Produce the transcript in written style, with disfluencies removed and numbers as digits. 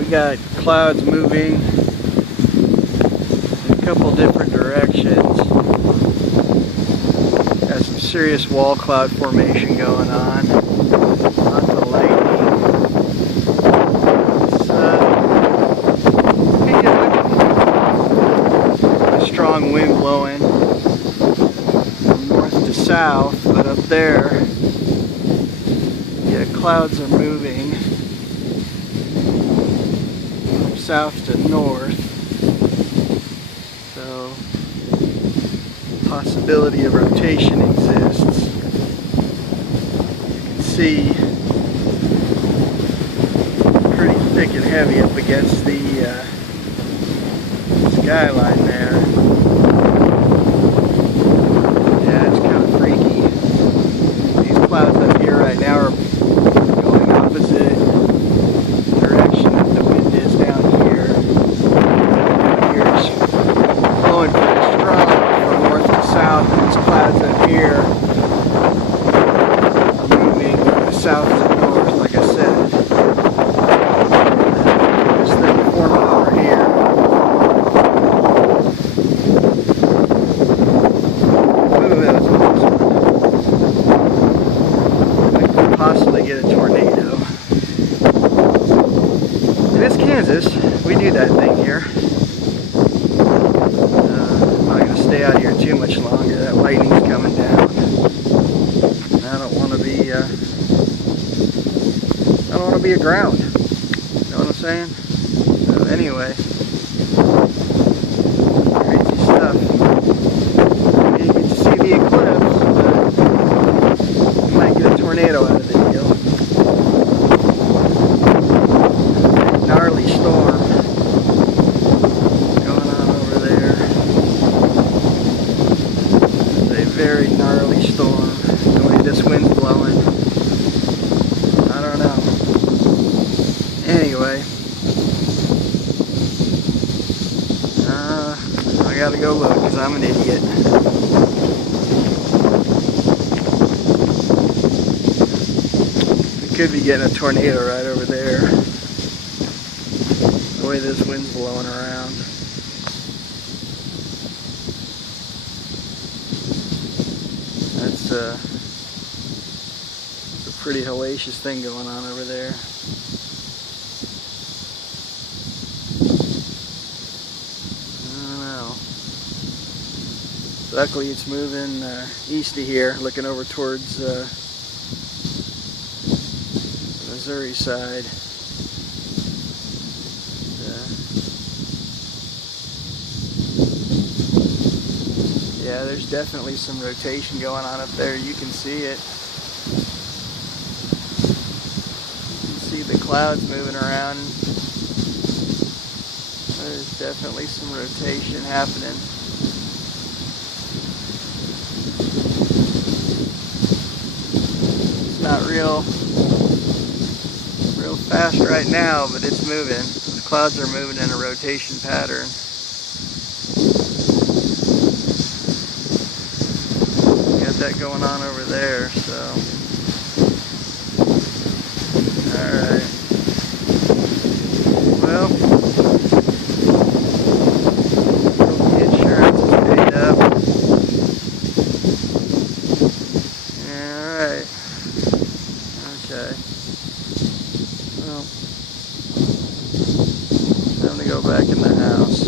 we got clouds moving in a couple different directions. Got some serious wall cloud formation going on. Lots of lightning. A strong wind blowing from north to south, but up there, yeah, clouds are moving from south to north. So, possibility of rotation exists. You can see pretty thick and heavy up against the skyline there. Yeah, it's kind of freaky. These clouds up here right now are going opposite direction that the wind is down here. Here's blowing pretty strong from north to south, and these clouds up here are moving south to north, like I said. This thing forming over here. Ooh, that was awesome. I could possibly get a tornado. And it's Kansas. We do that thing here. I'm not going to stay out here too much longer. That lightning's coming down. And I don't want to be aground. You know what I'm saying? So anyway, crazy stuff. You get to see the eclipse, but you might get a tornado out of the deal. Gnarly storm going on over there. It's a very gnarly storm. The way this wind's blowing, I don't know. Anyway, I gotta go look because I'm an idiot. We could be getting a tornado right over there. The way this wind's blowing around. That's a pretty hellacious thing going on over there. Luckily it's moving east of here, looking over towards the Missouri side. Yeah, there's definitely some rotation going on up there. You can see it. You can see the clouds moving around. There's definitely some rotation happening. Not real fast right now, but it's moving. The clouds are moving in a rotation pattern. Got that going on over there, so alright. Well, hope the insurance is paid up. Alright. Okay. Well, time to go back in the house.